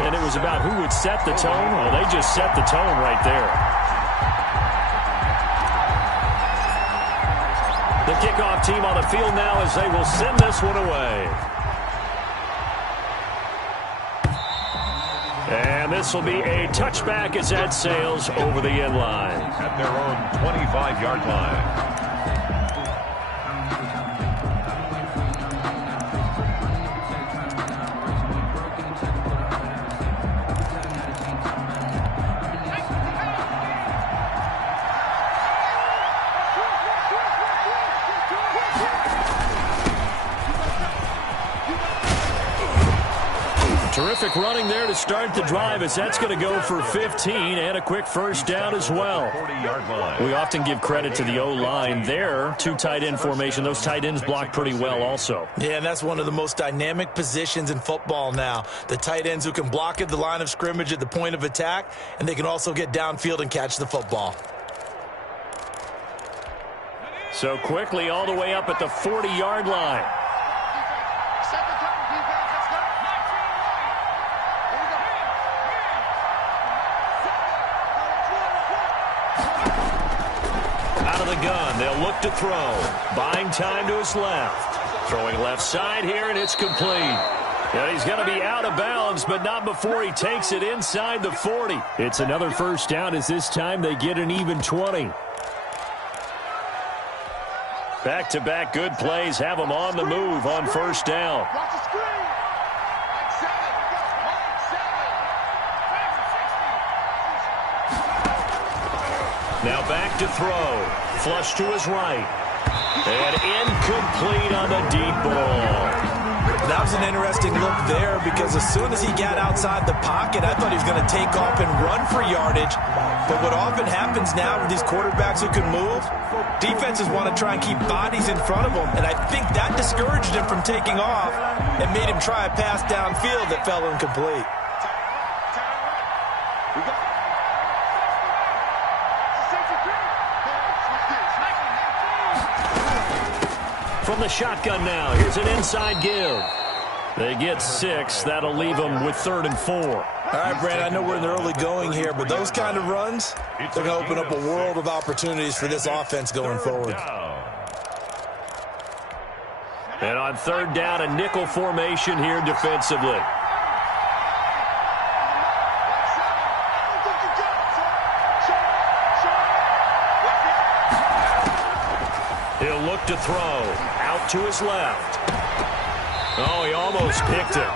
and it was about who would set the tone. Well, they just set the tone right there. The kickoff team on the field now as they will send this one away. And this will be a touchback as that sails over the end line. At their own 25-yard line. Terrific running there to start the drive as that's going to go for 15 and a quick first down as well. We often give credit to the O-line there. Two tight end formation. Those tight ends block pretty well also. Yeah, and that's one of the most dynamic positions in football now. The tight ends who can block at the line of scrimmage at the point of attack, and they can also get downfield and catch the football. So quickly all the way up at the 40-yard line. Gun. They'll look to throw. Buying time to his left. Throwing left side here, and it's complete. And he's going to be out of bounds, but not before he takes it inside the 40. It's another first down as this time they get an even 20. Back-to-back good plays have them on the move on first down. Now back to throw. Flush to his right. And incomplete on the deep ball. That was an interesting look there because as soon as he got outside the pocket, I thought he was going to take off and run for yardage. But what often happens now with these quarterbacks who can move, defenses want to try and keep bodies in front of them. And I think that discouraged him from taking off and made him try a pass downfield that fell incomplete. From the shotgun now, here's an inside give. They get 6. That'll leave them with 3rd and 4. All right, Brad, I know we're in the early going here, but those kind of runs, they're going to open up a world of opportunities for this offense going forward. And on 3rd down, a nickel formation here defensively. He'll look to throw. Out to his left. Oh, he almost picked it.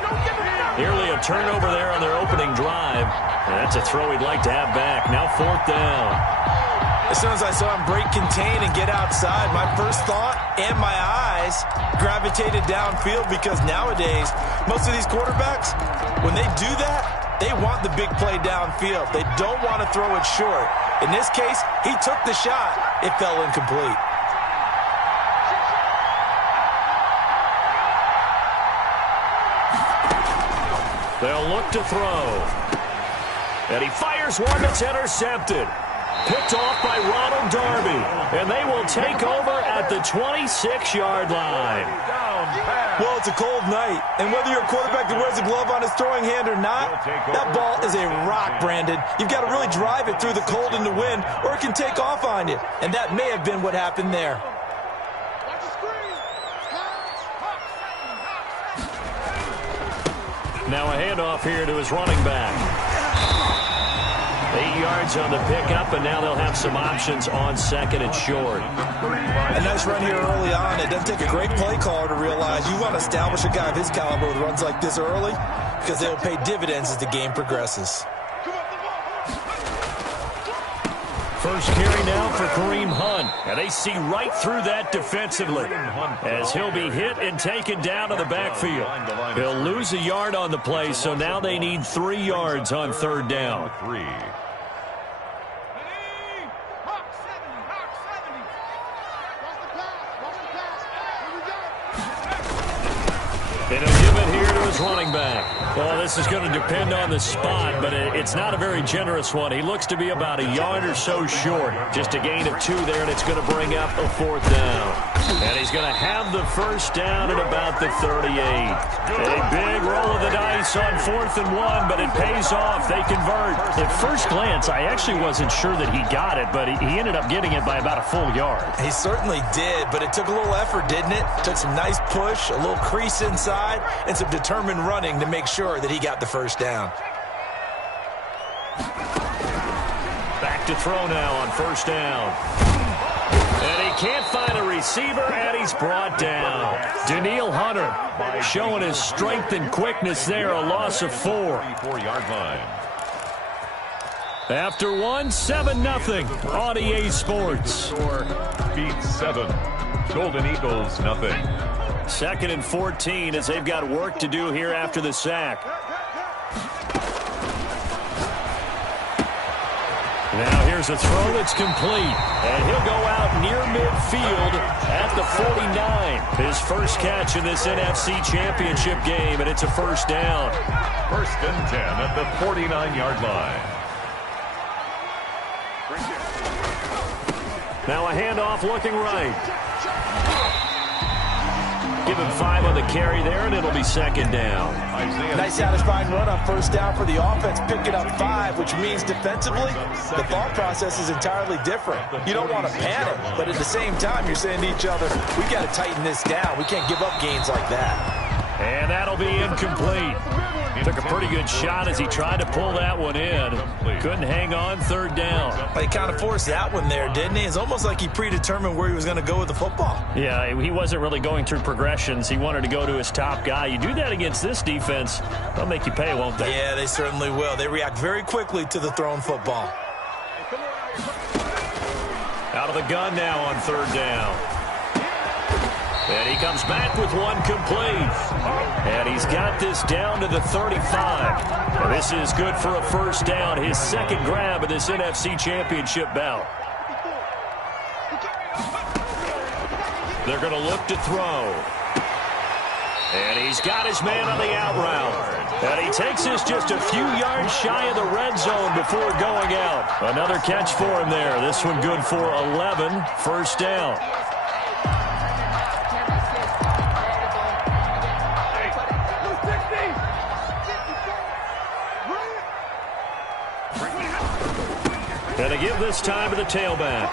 Nearly a turnover there on their opening drive. And that's a throw he'd like to have back. Now 4th down. As soon as I saw him break contain and get outside, my first thought and my eyes gravitated downfield because nowadays, most of these quarterbacks, when they do that, they want the big play downfield. They don't want to throw it short. In this case, he took the shot. It fell incomplete. They'll look to throw. And he fires one that's intercepted. Picked off by Ronald Darby. And they will take over at the 26-yard line. Well, it's a cold night. And whether you're a quarterback that wears a glove on his throwing hand or not, that ball is a rock, Brandon. You've got to really drive it through the cold and the wind, or it can take off on you. And that may have been what happened there. Now a handoff here to his running back. 8 yards on the pickup, and now they'll have some options on 2nd and short. A nice run here early on. It doesn't take a great play caller to realize you want to establish a guy of his caliber with runs like this early because they'll pay dividends as the game progresses. First carry now for Kareem Hunt. And they see right through that defensively as he'll be hit and taken down to the backfield. He'll lose a yard on the play, so now they need 3 yards on 3rd down. And he'll give it here to his running back. Well, this is going to depend on the spot, but it's not a very generous one. He looks to be about a yard or so short. Just a gain of 2 there, and it's going to bring up a 4th down. And he's going to have the first down at about the 38. A big roll of the dice on 4th and 1, but it pays off. They convert. At first glance, I actually wasn't sure that he got it, but he ended up getting it by about a full yard. He certainly did, but it took a little effort, didn't it? Took some nice push, a little crease inside, and some determined running to make sure that he got the first down. Back to throw now on 1st down. And he can't find a receiver, and he's brought down. Danielle Hunter showing his strength and quickness there, a loss of 4. 34-yard line. After 1, 7-0 on EA Sports. Score beats 7. Golden Eagles, nothing. 2nd and 14 as they've got work to do here after the sack. Now here's a throw that's complete. And he'll go out near midfield at the 49. His first catch in this NFC Championship game, and it's a first down. 1st and 10 at the 49-yard line. Now a handoff looking right. Give him 5 on the carry there, and it'll be 2nd down. Nice satisfying run on 1st down for the offense, picking up 5, which means defensively, the thought process is entirely different. You don't want to panic, but at the same time, you're saying to each other, we got to tighten this down. We can't give up gains like that. And that'll be incomplete. Took a pretty good shot as he tried to pull that one in. Couldn't hang on 3rd down. He kind of forced that one there, didn't he? It's almost like he predetermined where he was going to go with the football. Yeah, he wasn't really going through progressions. He wanted to go to his top guy. You do that against this defense, they'll make you pay, won't they? Yeah, they certainly will. They react very quickly to the thrown football. Out of the gun now on 3rd down. And he comes back with one complete. And he's got this down to the 35. And this is good for a first down. His 2nd grab of this NFC Championship bout. They're going to look to throw. And he's got his man on the out route. And he takes this just a few yards shy of the red zone before going out. Another catch for him there. This one good for 11. First down. And to give this time to the tailback.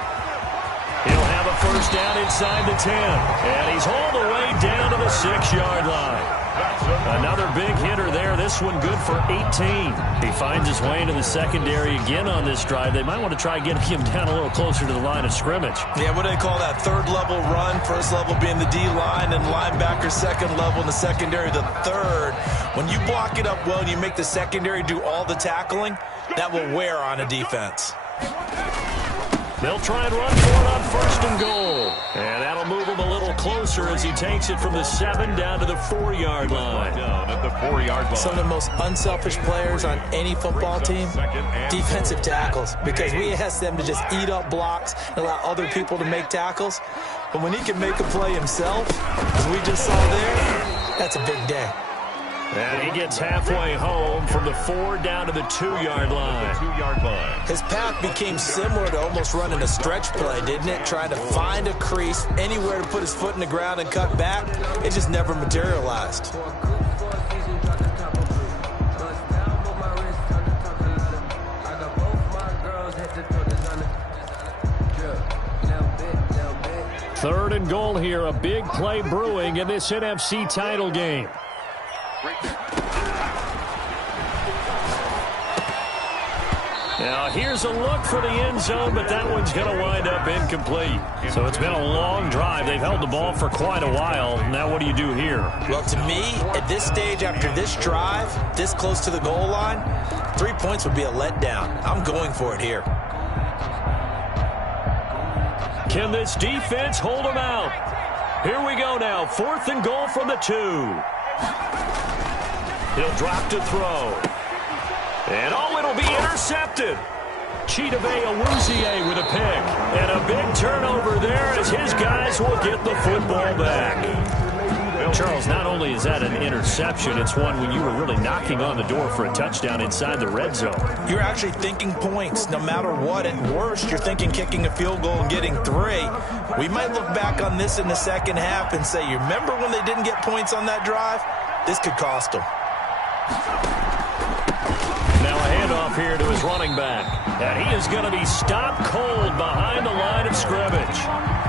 He'll have a first down inside the 10. And he's all the way down to the 6-yard line. Another big hitter there. This one good for 18. He finds his way into the secondary again on this drive. They might want to try getting him down a little closer to the line of scrimmage. Yeah, what do they call that? 3rd level run. 1st level being the D-line and linebacker. 2nd level in the secondary, the 3rd. When you block it up well and you make the secondary do all the tackling, that will wear on a defense. They'll try and run for it on 1st and goal. And that'll move him a little closer as he takes it from the 7 down to the 4-yard line. Down at the 4-yard line. Some of the most unselfish players on any football team, defensive tackles, because we ask them to just eat up blocks and allow other people to make tackles. But when he can make a play himself, as we just saw there, that's a big day. And he gets halfway home from the 4 down to the 2-yard line. 2-yard line. His path became similar to almost running a stretch play, didn't it? Trying to find a crease, anywhere to put his foot in the ground and cut back. It just never materialized. Third and goal here, a big play brewing in this NFC title game. Now here's a look for the end zone, but that one's going to wind up incomplete. So it's been a long drive. They've held the ball for quite a while. Now what do you do here? Well, to me, at this stage, after this drive, this close to the goal line, 3 points would be a letdown. I'm going for it here. Can this defense hold them out? Here we go now. 4th and goal from the 2. He'll drop to throw. And it'll be intercepted. Chidobe Awuzie with a pick. And a big turnover there as his guys will get the football back. Charles, not only is that an interception, it's one when you were really knocking on the door for a touchdown inside the red zone. You're actually thinking points. No matter what, at worst, you're thinking kicking a field goal and getting 3. We might look back on this in the second half and say, you remember when they didn't get points on that drive? This could cost them. Now a handoff here to his running back. And he is going to be stopped cold behind the line of scrimmage.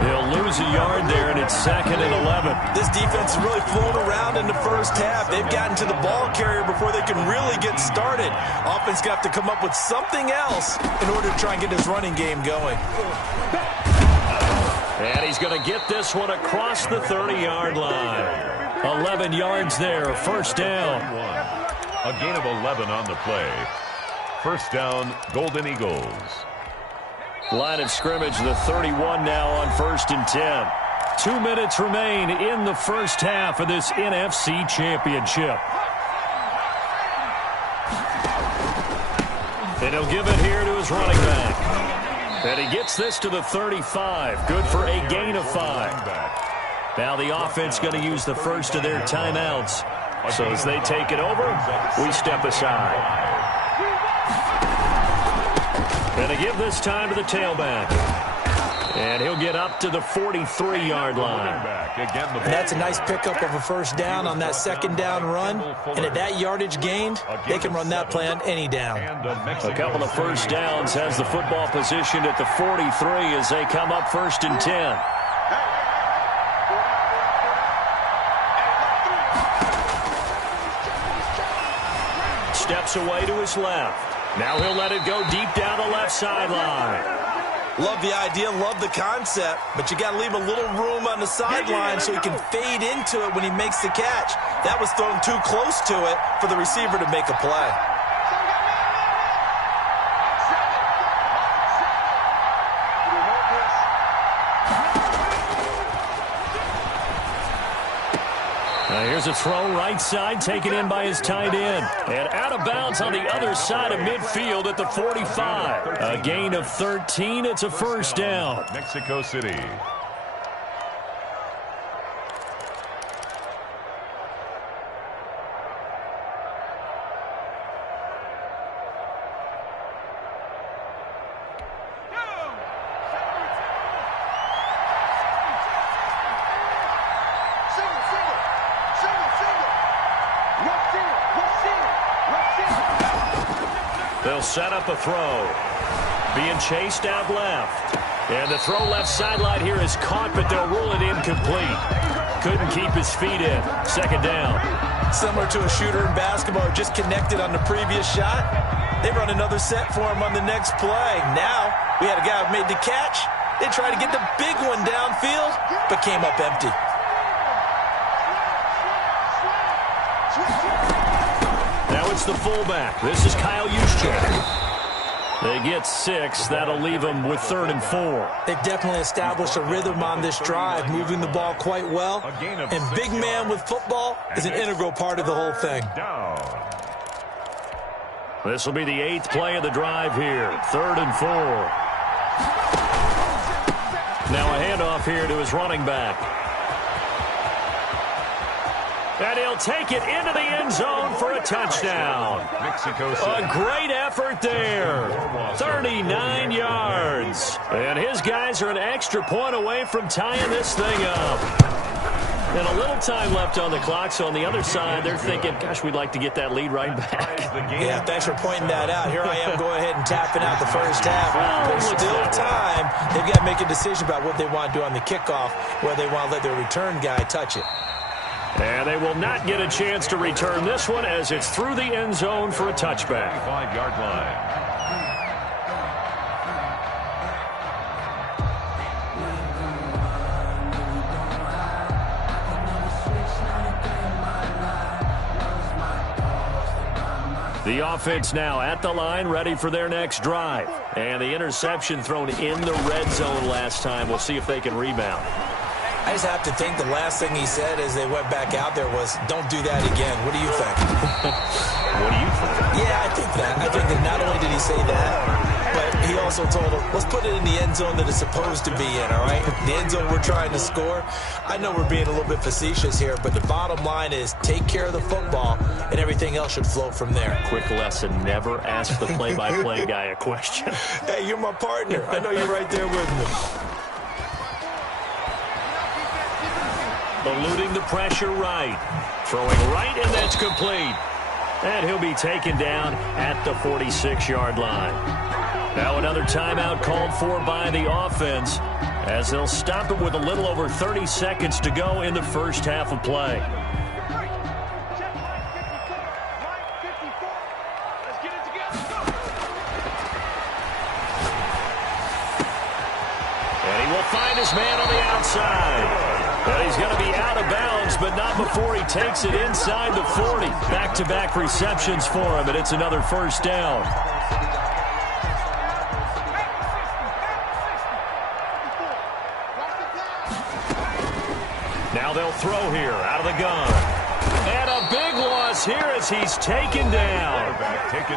He'll lose a yard there, and it's 2nd and 11. This defense is really flown around in the first half. They've gotten to the ball carrier before they can really get started. Offense got to come up with something else in order to try and get his running game going. And he's going to get this one across the 30-yard line. 11 yards there, first down. A gain of 11 on the play. First down, Golden Eagles. Line of scrimmage, the 31 now on 1st and 10. 2 minutes remain in the first half of this NFC Championship. And he'll give it here to his running back. And he gets this to the 35. Good for a gain of 5. Now the offense going to use the first of their timeouts. So as they take it over, we step aside. Going to give this time to the tailback. And he'll get up to the 43-yard line. And that's a nice pickup of a first down on that second down run. And at that yardage gained, they can run that play on any down. A couple of first downs has the football positioned at the 43 as they come up 1st and 10. Steps away to his left. Now he'll let it go deep down the left sideline. Love the idea, love the concept, but you got to leave a little room on the sideline so he can fade into it when he makes the catch. That was thrown too close to it for the receiver to make a play. Here's a throw right side, taken in by his tight end. And out of bounds on the other side of midfield at the 45. A gain of 13. It's a first down. Mexico City. They'll set up a throw. Being chased out left. And the throw left sideline here is caught, but they'll rule it incomplete. Couldn't keep his feet in. Second down. Similar to a shooter in basketball who just connected on the previous shot. They run another set for him on the next play. Now, we had a guy who made the catch. They tried to get the big one downfield, but came up empty. Now it's the fullback. This is Kyle Juszczyk. They get 6. That'll leave them with 3rd and 4. They've definitely established a rhythm on this drive, moving the ball quite well. And big man with football is an integral part of the whole thing. This will be the 8th play of the drive here. 3rd and 4. Now a handoff here to his running back. And he'll take it into the end zone for a touchdown. Mexico City. A great effort there. 39 yards. And his guys are an extra point away from tying this thing up. And a little time left on the clock, so on the other side, they're thinking, gosh, we'd like to get that lead right back. Yeah, thanks for pointing that out. Here I am going ahead and tapping out the first half. There's still time. They've got to make a decision about what they want to do on the kickoff, whether they want to let their return guy touch it. And they will not get a chance to return this one as it's through the end zone for a touchback. 5-yard line. The offense now at the line, ready for their next drive. And the interception thrown in the red zone last time. We'll see if they can rebound. I just have to think the last thing he said as they went back out there was, don't do that again. What do you think? What do you think? Yeah, I think that. I think that not only did he say that, but he also told him, let's put it in the end zone that it's supposed to be in, all right? The end zone we're trying to score. I know we're being a little bit facetious here, but the bottom line is take care of the football, and everything else should flow from there. Quick lesson, never ask the play-by-play guy a question. Hey, you're my partner. I know you're right there with me. Eluding the pressure right. Throwing right, and that's complete. And he'll be taken down at the 46-yard line. Now another timeout called for by the offense as they'll stop it with a little over 30 seconds to go in the first half of play. And he will find his man on the outside. And he's going to be out of bounds, but not before he takes it inside the 40. Back-to-back receptions for him, and it's another first down. Now they'll throw here out of the gun. And a big loss here as he's taken down.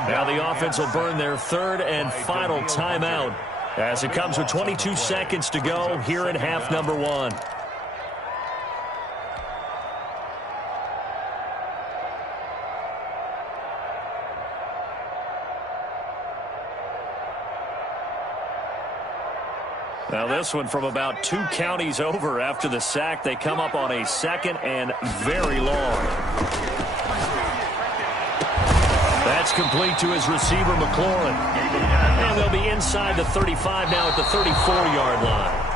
Now the offense will burn their third and final timeout as it comes with 22 seconds to go here in half number one. Now this one from about 2 counties over after the sack. They come up on a second and very long. That's complete to his receiver, McLaurin. And they'll be inside the 35 now at the 34-yard line.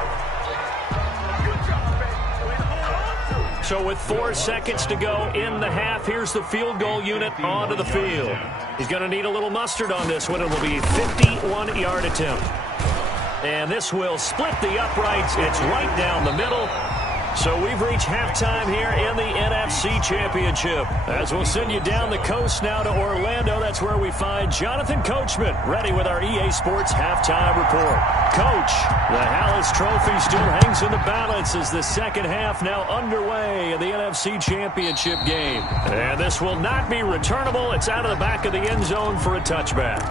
So with 4 seconds to go in the half, here's the field goal unit onto the field. He's going to need a little mustard on this one. It will be a 51-yard attempt. And this will split the uprights. It's right down the middle. So we've reached halftime here in the NFC Championship. As we'll send you down the coast now to Orlando. That's where we find Jonathan Coachman ready with our EA Sports halftime report. Coach, the Hallis Trophy still hangs in the balance as the second half now underway in the NFC Championship game. And this will not be returnable. It's out of the back of the end zone for a touchback.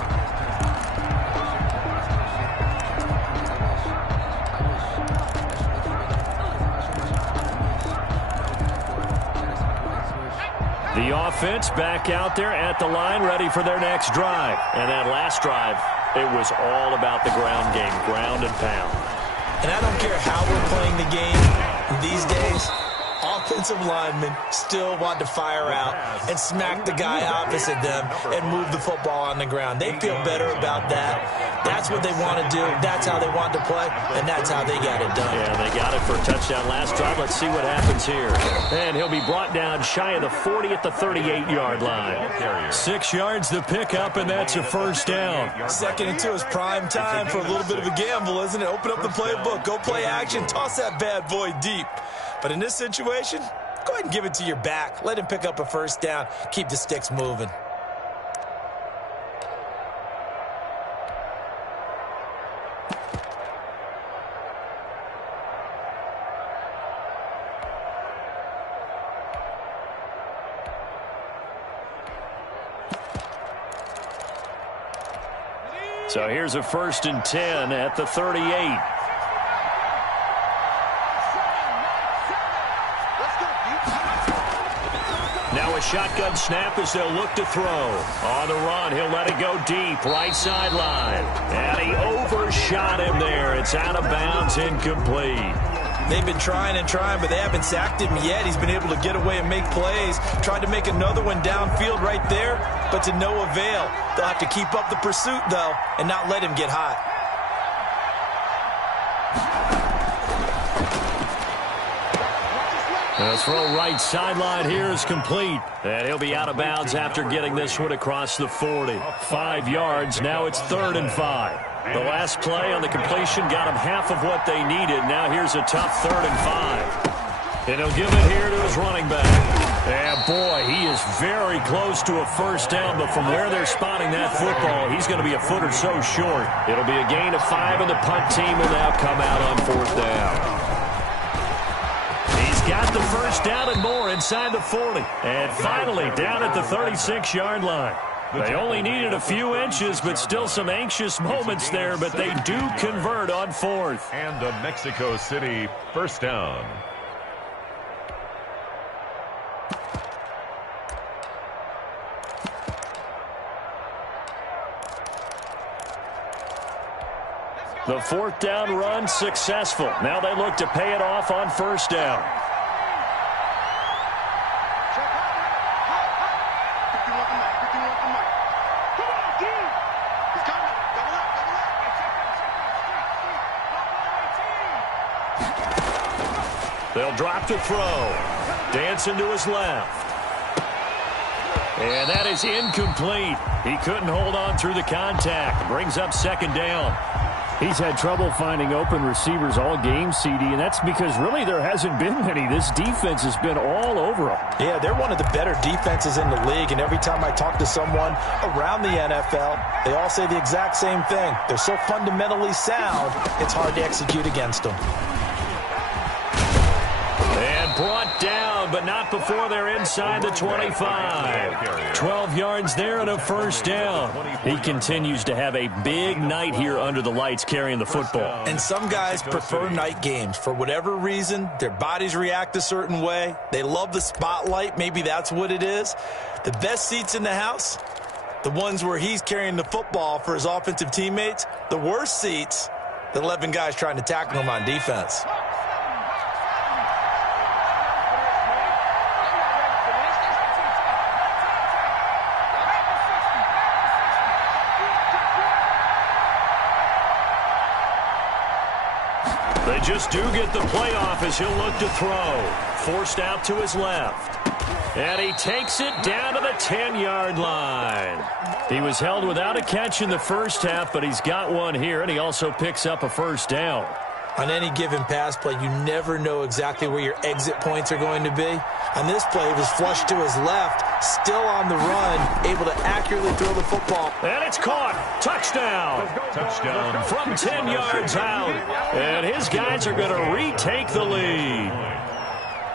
The offense back out there at the line, ready for their next drive. And that last drive, it was all about the ground game, ground and pound. And I don't care how we're playing the game these days, offensive linemen still want to fire out and smack the guy opposite them and move the football on the ground. They feel better about that. That's what they want to do. That's how they want to play, and that's how they got it done. Yeah, they got it for a touchdown last drive. Let's see what happens here. And he'll be brought down shy of the 40 at the 38-yard line. 6 yards to pick up, and that's a first down. 2nd and 2 is prime time for a little bit of a gamble, isn't it? Open up the playbook, go play action, toss that bad boy deep. But in this situation, go ahead and give it to your back. Let him pick up a first down. Keep the sticks moving. So here's a 1st and 10 at the 38. Now a shotgun snap as they'll look to throw. On the run, he'll let it go deep, right sideline. And he overshot him there. It's out of bounds, incomplete. They've been trying and trying, but they haven't sacked him yet. He's been able to get away and make plays. Tried to make another one downfield right there, but to no avail. They'll have to keep up the pursuit, though, and not let him get hot. The throw right sideline here is complete. And he'll be out of bounds after getting this one across the 40. 5 yards. Now it's 3rd and 5. The last play on the completion got him half of what they needed. Now here's a tough 3rd and 5. And he'll give it here to his running back. And boy, he is very close to a first down, but from where they're spotting that football, he's going to be a foot or so short. It'll be a gain of 5, and the punt team will now come out on 4th down. He's got the first down and more inside the 40. And finally down at the 36-yard line. They only needed a few inches, but still some anxious moments there, but they do convert on 4th. And a Mexico City first down. The 4th down run successful. Now they look to pay it off on 1st down. They'll drop to throw. Dancing to his left. And that is incomplete. He couldn't hold on through the contact. Brings up 2nd down. He's had trouble finding open receivers all game, CD, and that's because really there hasn't been many. This defense has been all over him. Yeah, they're one of the better defenses in the league, and every time I talk to someone around the NFL, they all say the exact same thing. They're so fundamentally sound, it's hard to execute against them. And brought down, but not before they're inside the 25. 12 yards there and a 1st down. He continues to have a big night here under the lights carrying the football. And some guys prefer night games. For whatever reason, their bodies react a certain way. They love the spotlight. Maybe that's what it is. The best seats in the house, the ones where he's carrying the football for his offensive teammates. The worst seats, the 11 guys trying to tackle him on defense. They just do get the playoff as he'll look to throw. Forced out to his left. And he takes it down to the 10-yard line. He was held without a catch in the first half, but he's got one here, and he also picks up a 1st down. On any given pass play, you never know exactly where your exit points are going to be. On this play, he was flushed to his left, still on the run, able to accurately throw the football. And it's caught. Touchdown. Touchdown. From 10 yards out. And his guys are going to retake the lead.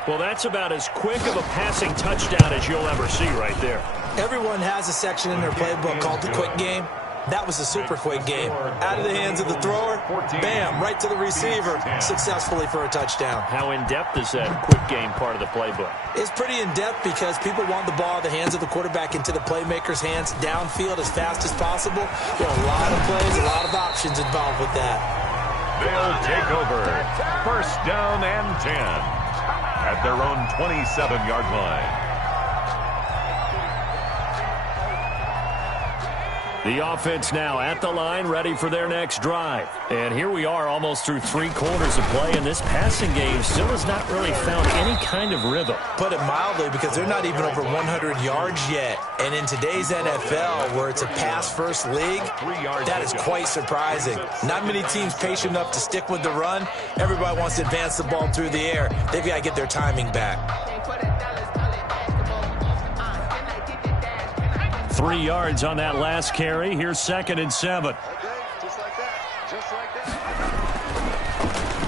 Well, that's about as quick of a passing touchdown as you'll ever see right there. Everyone has a section in their playbook called the quick game. That was a super quick game. Out of the hands of the thrower, bam, right to the receiver, successfully for a touchdown. How in-depth is that quick game part of the playbook? It's pretty in-depth because people want the ball out of the hands of the quarterback into the playmaker's hands downfield as fast as possible. There are a lot of plays, a lot of options involved with that. They'll take over. 1st down and 10 at their own 27-yard line. The offense now at the line, ready for their next drive. And here we are almost through 3 quarters of play, and this passing game still has not really found any kind of rhythm. Put it mildly, because they're not even over 100 yards yet. And in today's NFL, where it's a pass-first league, that is quite surprising. Not many teams patient enough to stick with the run. Everybody wants to advance the ball through the air. They've got to get their timing back. 3 yards on that last carry. Here's 2nd and 7.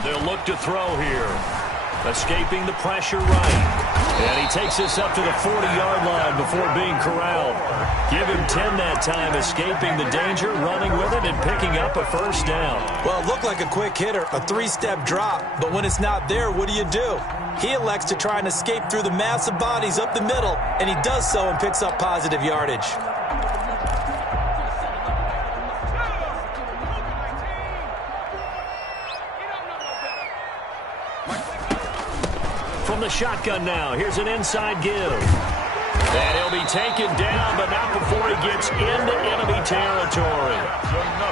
They'll look to throw here. Escaping the pressure right. And he takes this up to the 40-yard line before being corralled. Give him 10 that time, escaping the danger, running with it, and picking up a 1st down. Well, it looked like a quick hitter, a 3-step drop. But when it's not there, what do? He elects to try and escape through the massive bodies up the middle, and he does so and picks up positive yardage. From the shotgun now, here's an inside give. And he'll be taken down, but not before he gets into enemy territory.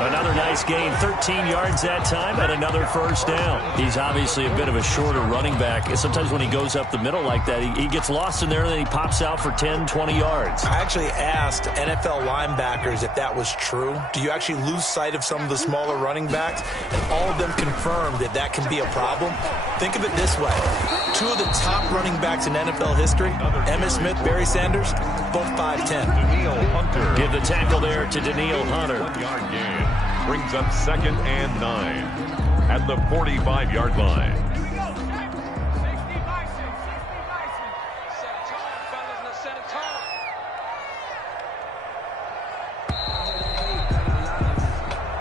Another nice gain, 13 yards that time, and another 1st down. He's obviously a bit of a shorter running back. Sometimes when he goes up the middle like that, he gets lost in there, and then he pops out for 10, 20 yards. I actually asked NFL linebackers if that was true. Do you actually lose sight of some of the smaller running backs? And all of them confirmed that that can be a problem. Think of it this way. 2 of the top running backs in NFL history, Emmitt Smith, Barry Sanders, both 5'10". Give the tackle there to Danielle Hunter. Yard gain brings up 2nd and 9 at the 45-yard line.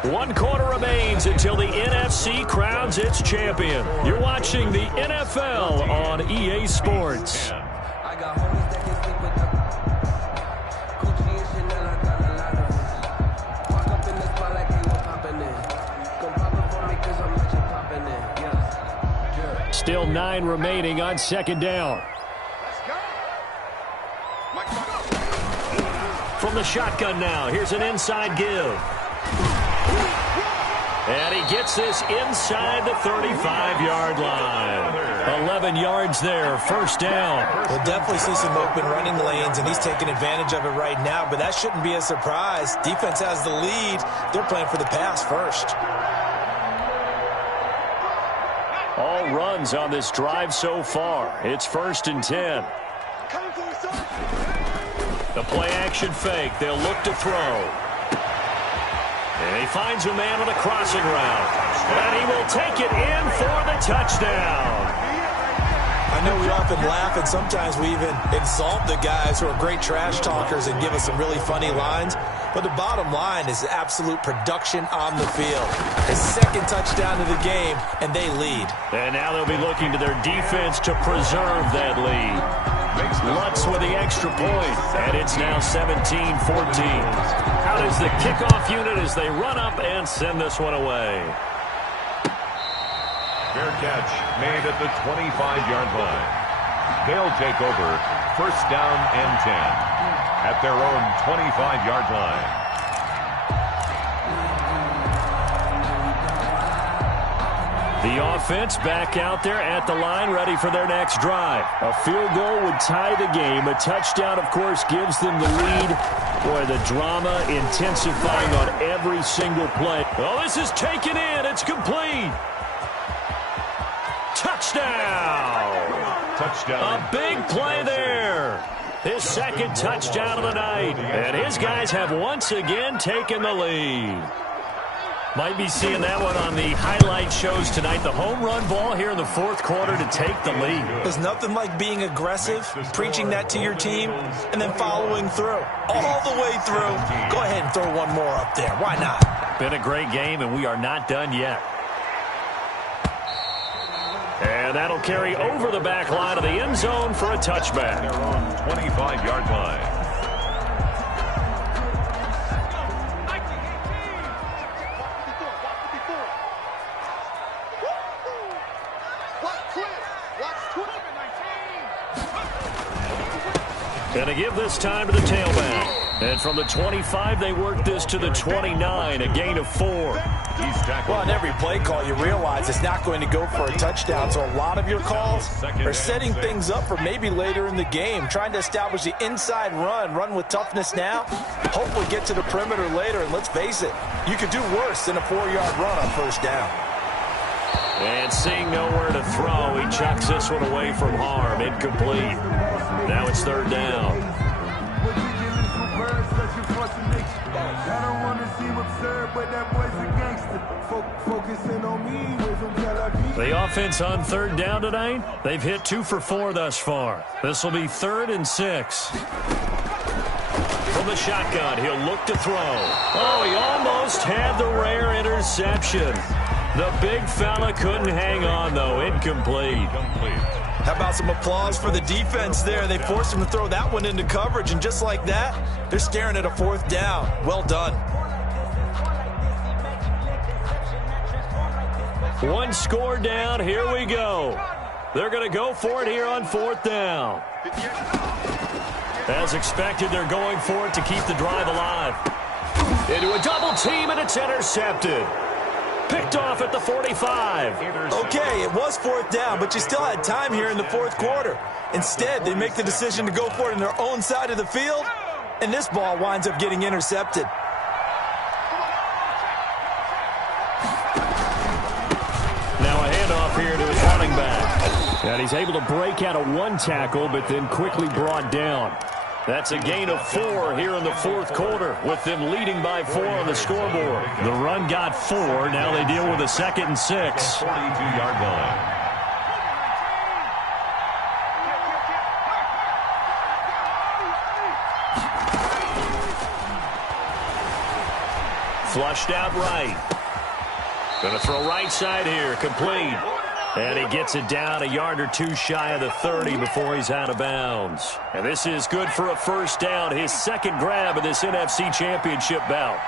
1 quarter remains until the NFC crowns its champion. You're watching the NFL on EA Sports. Still 9 remaining on second down. From the shotgun now, here's an inside give. And he gets this inside the 35-yard line. 11 yards there, first down. We'll definitely see some open running lanes, and he's taking advantage of it right now, but that shouldn't be a surprise. Defense has the lead. They're playing for the pass first. All runs on this drive so far. It's 1st and 10. The play-action fake. They'll look to throw. And he finds a man on a crossing route. And he will take it in for the touchdown. I know we often laugh, and sometimes we even insult the guys who are great trash talkers and give us some really funny lines. But the bottom line is absolute production on the field. His second touchdown of the game, and they lead. And now they'll be looking to their defense to preserve that lead. Lutz with the extra point, and it's now 17-14. How does the kickoff unit as they run up and send this one away? Fair catch made at the 25-yard line. They'll take over 1st down and 10 at their own 25-yard line. The offense back out there at the line, ready for their next drive. A field goal would tie the game. A touchdown, of course, gives them the lead. Boy, the drama intensifying on every single play. Oh, this is taken in. It's complete. Touchdown. Touchdown. A big play there. His second touchdown of the night. And his guys have once again taken the lead. Might be seeing that one on the highlight shows tonight. The home run ball here in the 4th quarter to take the lead. There's nothing like being aggressive, preaching that to your team, and then following through. All the way through. Go ahead and throw one more up there. Why not? Been a great game, and we are not done yet. And that'll carry over the back line of the end zone for a touchback. Their own 25-yard line. And to give this time to the tailback. And from the 25, they work this to the 29, a gain of 4. Well, in every play call, you realize it's not going to go for a touchdown. So a lot of your calls are setting things up for maybe later in the game, trying to establish the inside run with toughness now. Hopefully get to the perimeter later, and let's face it, you could do worse than a 4-yard run on 1st down. And seeing nowhere to throw, he chucks this one away from harm. Incomplete. Now it's 3rd down. The offense on 3rd down tonight, they've hit 2 for 4 thus far. This will be 3rd and 6. From the shotgun, he'll look to throw. Oh, he almost had the rare interception. The big fella couldn't hang on, though. Incomplete. How about some applause for the defense there? They forced him to throw that one into coverage, and just like that, they're staring at a 4th down. Well done. One score down. Here we go. They're going to go for it here on 4th down. As expected, they're going for it to keep the drive alive. Into a double team, and it's intercepted. Picked off at the 45. Okay, it was 4th down, but you still had time here in the 4th quarter. Instead, they make the decision to go for it on their own side of the field, and this ball winds up getting intercepted. Now a handoff here to his running back. And he's able to break out of 1 tackle, but then quickly brought down. That's a gain of 4 here in the 4th quarter, with them leading by 4 on the scoreboard. The run got 4. Now they deal with a 2nd and 6. 42-yard line. Flushed out right. Going to throw right side here. Complete. And he gets it down a yard or two shy of the 30 before he's out of bounds. And this is good for a first down. His second grab of this NFC Championship bout.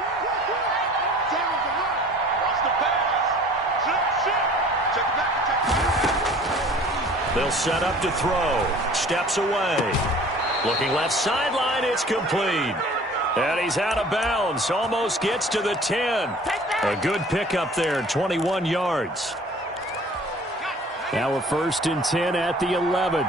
They'll set up to throw. Steps away. Looking left sideline. It's complete. And he's out of bounds. Almost gets to the 10. A good pickup there. 21 yards. Now a 1st and 10 at the 11.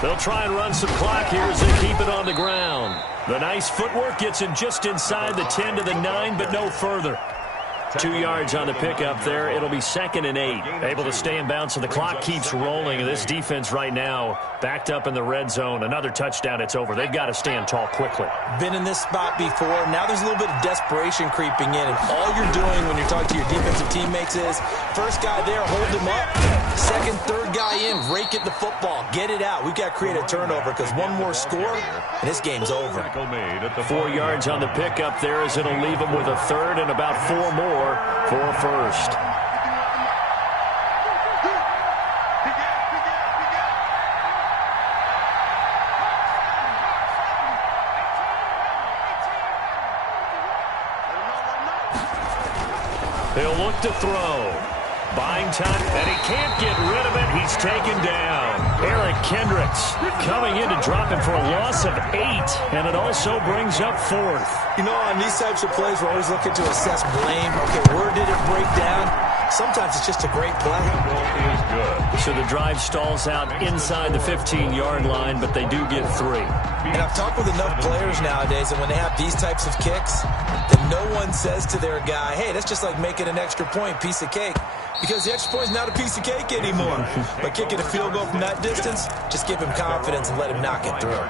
They'll try and run some clock here as they keep it on the ground. The nice footwork gets him just inside the 10 to the 9, but no further. 2 yards on the pickup there. It'll be 2nd and 8. Able to stay in bounds, so the clock keeps rolling. And this defense right now backed up in the red zone. Another touchdown, it's over. They've got to stand tall quickly. Been in this spot before. Now there's a little bit of desperation creeping in. And all you're doing when you're talking to your defensive teammates is, first guy there, hold him up. Second, third guy in, rake it the football. Get it out. We've got to create a turnover because one more score, and this game's over. 4 yards on the pickup there as it'll leave him with a 3rd and about 4 more for a 1st. He'll look to throw. Buying time, and he can't get rid of it. He's taken down. Eric Kendricks coming in to drop him for a loss of 8, and it also brings up 4th. You know, on these types of plays, we're always looking to assess blame. Okay, where did it break down? Sometimes it's just a great play. So the drive stalls out inside the 15-yard line, but they do get 3. And I've talked with enough players nowadays that when they have these types of kicks, that no one says to their guy, hey, that's just like making an extra point, piece of cake. Because the extra point is not a piece of cake anymore. But kicking a field goal from that distance, just give him confidence and let him knock it through.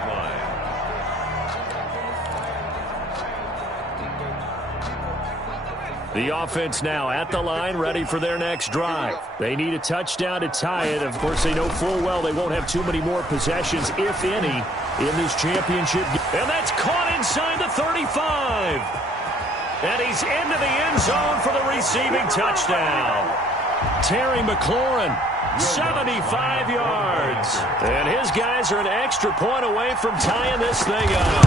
The offense now at the line, ready for their next drive. They need a touchdown to tie it. Of course, they know full well they won't have too many more possessions, if any, in this championship. And that's caught inside the 35. And he's into the end zone for the receiving touchdown. Terry McLaurin, 75 yards. And his guys are an extra point away from tying this thing up.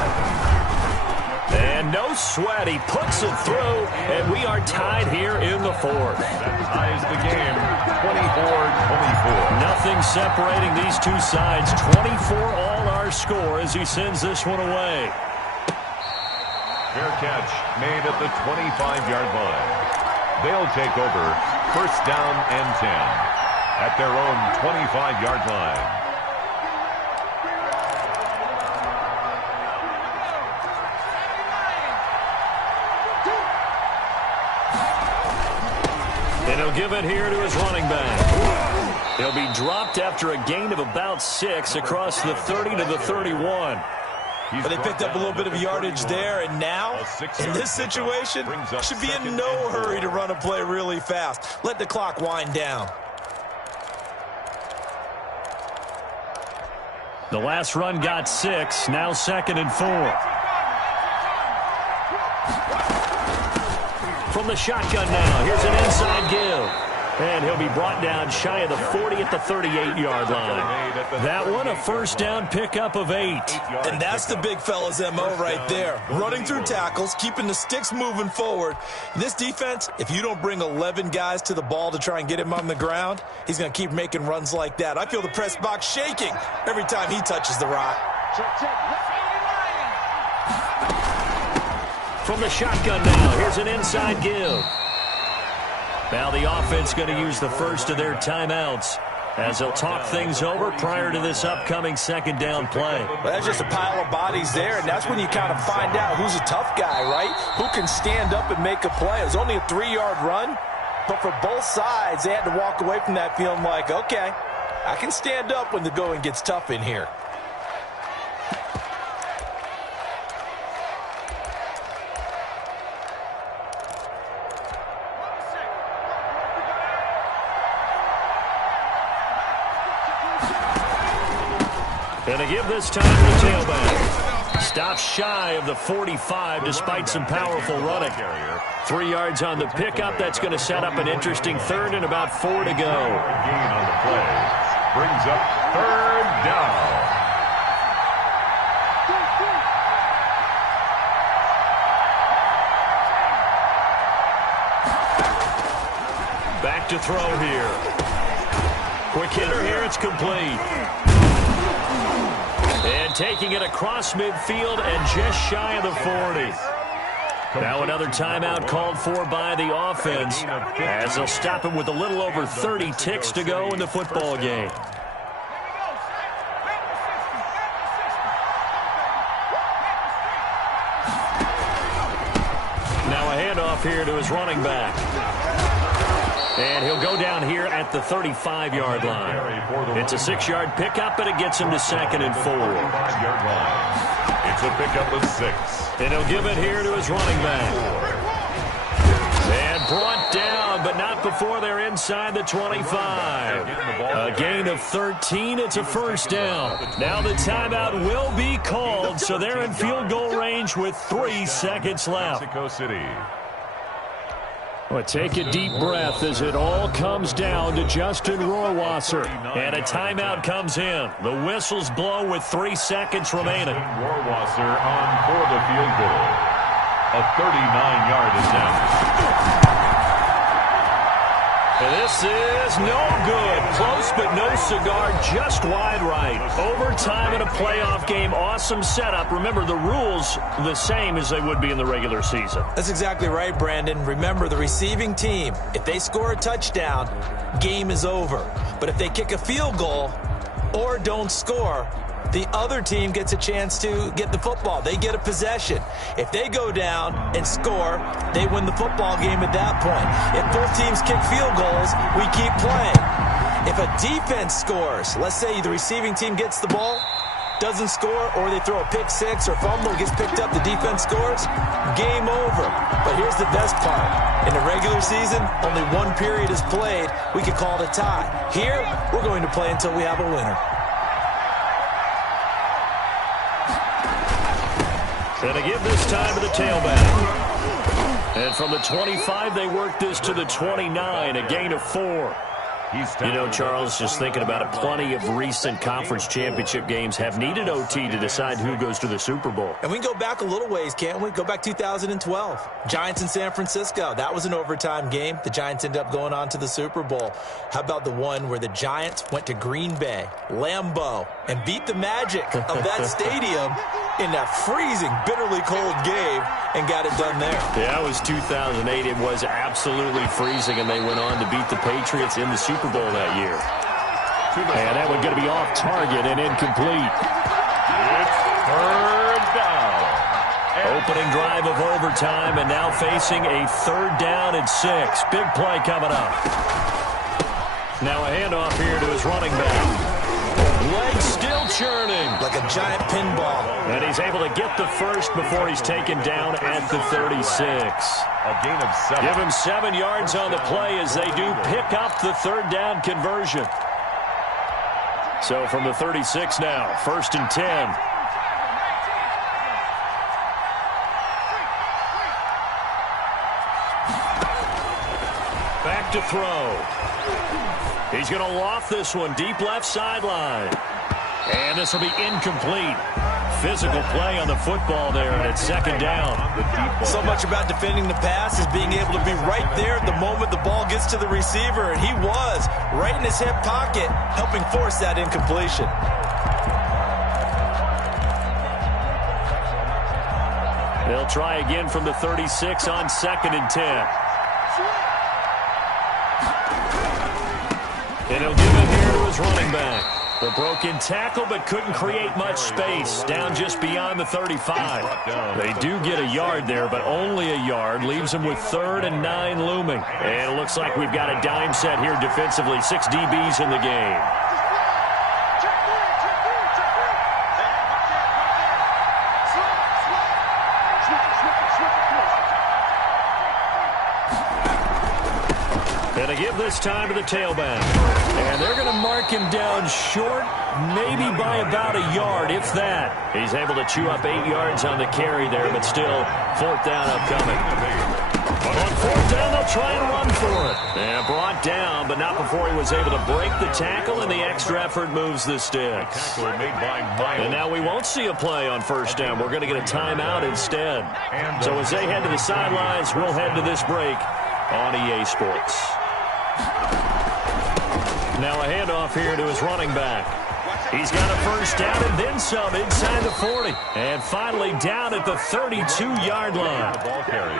And no sweat, he puts it through, and we are tied here in the 4th. That ties the game, 24-24. Nothing separating these two sides. 24 all our score as he sends this one away. Fair catch made at the 25-yard line. They'll take over 1st down and 10 at their own 25-yard line. And he'll give it here to his running back. He'll be dropped after a gain of about 6 across the 30 to the 31. But they picked up a little bit of yardage there, and now, in this situation, should be in no hurry to run a play really fast. Let the clock wind down. The last run got 6, now 2nd and 4. From the shotgun now, here's an inside give. And he'll be brought down shy of the 40 at the 38-yard line. That one, a 1st down pickup of 8. And that's the big fella's MO right there. Running through tackles, keeping the sticks moving forward. This defense, if you don't bring 11 guys to the ball to try and get him on the ground, he's going to keep making runs like that. I feel the press box shaking every time he touches the rock. From the shotgun now, here's an inside give. Now the offense going to use the first of their timeouts as they'll talk things over prior to this upcoming 2nd down play. Well, that's just a pile of bodies there, and that's when you kind of find out who's a tough guy, right? Who can stand up and make a play. It was only a 3-yard run, but for both sides, they had to walk away from that feeling like, okay, I can stand up when the going gets tough in here. And to give this time to the tailback. Stops shy of the 45 despite some powerful running. 3 yards on the pickup. That's going to set up an interesting third and about 4 to go. Gain on the play brings up third down. Back to throw here. Quick hitter here. It's complete. And taking it across midfield and just shy of the 40. Now another timeout called for by the offense as they'll stop him with a little over 30 ticks to go in the football game. Now a handoff here to his running back. And he'll go down here at the 35-yard line. It's a 6-yard pickup, and it gets him to 2nd and 4. It's a pickup of 6. And he'll give it here to his running back. And brought down, but not before they're inside the 25. A gain of 13. It's a first down. Now the timeout will be called, so they're in field goal range with 3 seconds left. Mexico City. Well, take a deep breath as it all comes down to Justin Rohrwasser. And a timeout comes in. The whistles blow with 3 seconds remaining. Rohrwasser on for the field goal. A 39-yard attempt. And this is no good. Close but no cigar, just wide right. Overtime in a playoff game, awesome setup. Remember, the rules the same as they would be in the regular season. That's exactly right, Brandon. Remember, the receiving team, if they score a touchdown, game is over. But if they kick a field goal or don't score, the other team gets a chance to get the football. They get a possession. If they go down and score, they win the football game at that point. If both teams kick field goals, we keep playing. If a defense scores, let's say the receiving team gets the ball, doesn't score, or they throw a pick six or fumble, gets picked up, the defense scores, game over. But here's the best part. In the regular season, only 1 period is played. We could call it a tie. Here, we're going to play until we have a winner. And to give this time to the tailback. And from the 25, they work this to the 29, a gain of 4. You know, Charles, just thinking about it, plenty of recent conference championship games have needed OT to decide who goes to the Super Bowl. And we can go back a little ways, can't we? Go back 2012. Giants in San Francisco. That was an overtime game. The Giants ended up going on to the Super Bowl. How about the one where the Giants went to Green Bay, Lambeau, and beat the Magic of that stadium in that freezing, bitterly cold game and got it done there? Yeah, it was 2008. It was absolutely freezing, and they went on to beat the Patriots in the Super Bowl that year. And that one going to be off target and incomplete. It's third down. Opening drive of overtime, and now facing a 3rd down and 6. Big play coming up. Now a handoff here to his running back. Legs still churning. Like a giant pinball. And he's able to get the first before he's taken down at the 36. A gain of 7. Give him 7 yards on the play as they do pick up the 3rd down conversion. So from the 36 now, 1st and 10. Back to throw. He's going to loft this one deep left sideline. And this will be incomplete. Physical play on the football there, and it's 2nd down. So much about defending the pass is being able to be right there at the moment the ball gets to the receiver, and he was right in his hip pocket, helping force that incompletion. They'll try again from the 36 on 2nd and 10. And he'll give it here to his running back. The broken tackle, but couldn't create much space. Down just beyond the 35. They do get a yard there, but only a yard. Leaves them with 3rd and 9 looming. And it looks like we've got a dime set here defensively. 6 DBs in the game. And they give this time to the tailback. And they're going to mark him down short, maybe by about a yard, if that. He's able to chew up 8 yards on the carry there, but still, 4th down upcoming. On 4th down, they'll try and run for it. And brought down, but not before he was able to break the tackle, and the extra effort moves the sticks. And now we won't see a play on 1st down. We're going to get a timeout instead. So as they head to the sidelines, we'll head to this break on EA Sports. Now a handoff here to his running back. He's got a 1st down and then some inside the 40. And finally down at the 32-yard line.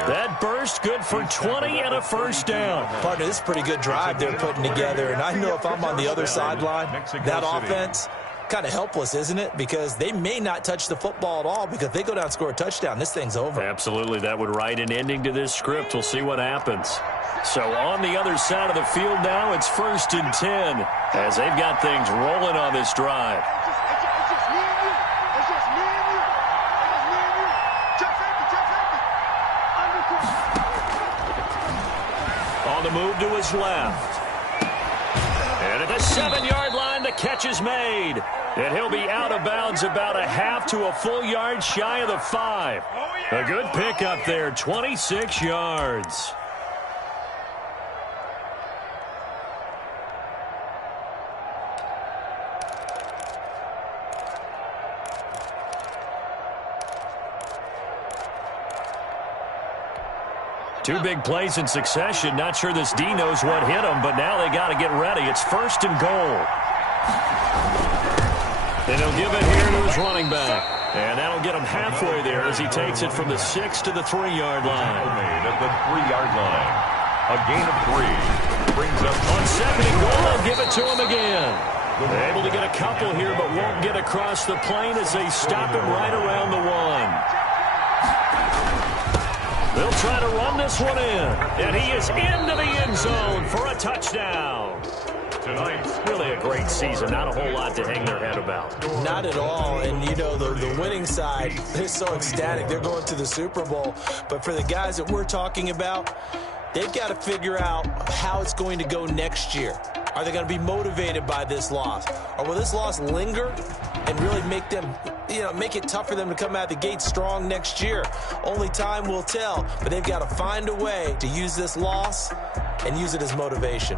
That burst good for 20 and a 1st down. Partner, this is a pretty good drive they're putting together. And I know if I'm on the other sideline, that offense, kind of helpless, isn't it? Because they may not touch the football at all, because if they go down and score a touchdown, this thing's over. Absolutely. That would write an ending to this script. We'll see what happens. So on the other side of the field now, it's 1st and 10 as they've got things rolling on this drive. On the move to his left. And at the 7-yard line, the catch is made. And he'll be out of bounds about a half to a full yard shy of the 5. A good pickup there, 26 yards. Two big plays in succession. Not sure this D knows what hit him, but now they got to get ready. It's 1st and goal. And he'll give it here to his running back. And that'll get him halfway there as he takes it from the 6 to the 3-yard line. Made at the 3-yard line. A gain of 3 brings up on 2nd and goal. They'll give it to him again. They're able to get a couple here, but won't get across the plane as they stop him right around the 1. They'll try to run this one in, and he is into the end zone for a touchdown. Tonight, really a great season. Not a whole lot to hang their head about. Not at all. And, you know, the winning side, they're so ecstatic. They're going to the Super Bowl. But for the guys that we're talking about, they've got to figure out how it's going to go next year. Are they going to be motivated by this loss? Or will this loss linger and really make them, make it tough for them to come out the gate strong next year? Only time will tell, but they've got to find a way to use this loss and use it as motivation.